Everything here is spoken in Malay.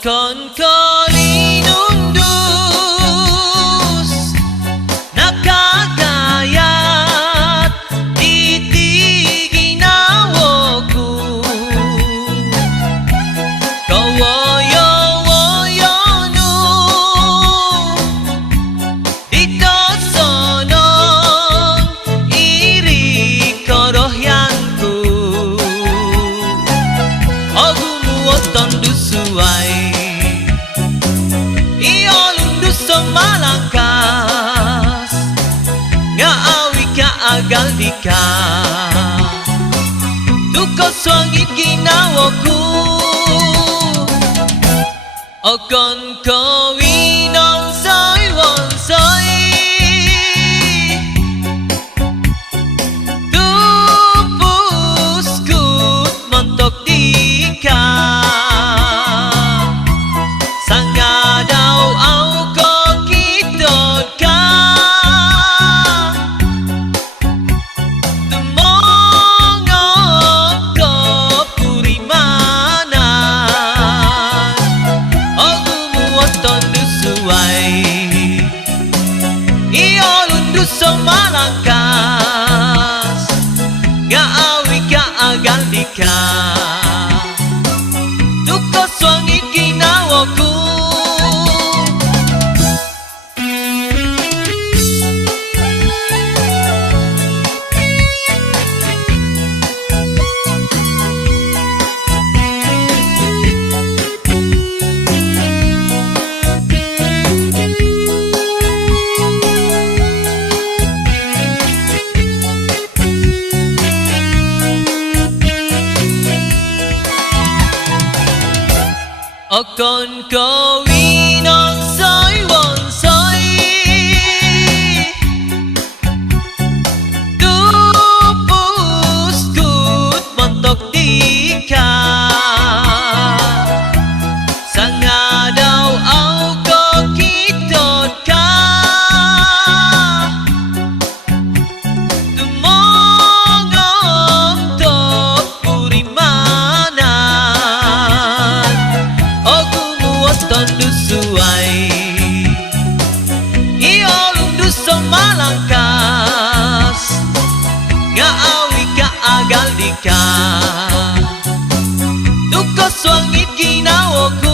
Kon kolinundus nakagayat itiginawoku kawoyo-woyonu ditosonon iri korohyanku ogumu oton dusuai malangkas ngaawi ka agal dika duko swangit ginawaku okon ko winon soy wonsoy tupus kut montok dika sangadau au malangkas ngaawi ka agal dika duko swangit ginawaku okon ko winon soy wonsoy tupus kut montok dika sangadau au ko kitot ka tumongok tok purimanan dusuai iolung duso malangkas ngaawi ka agal dika duko swangit ginawaku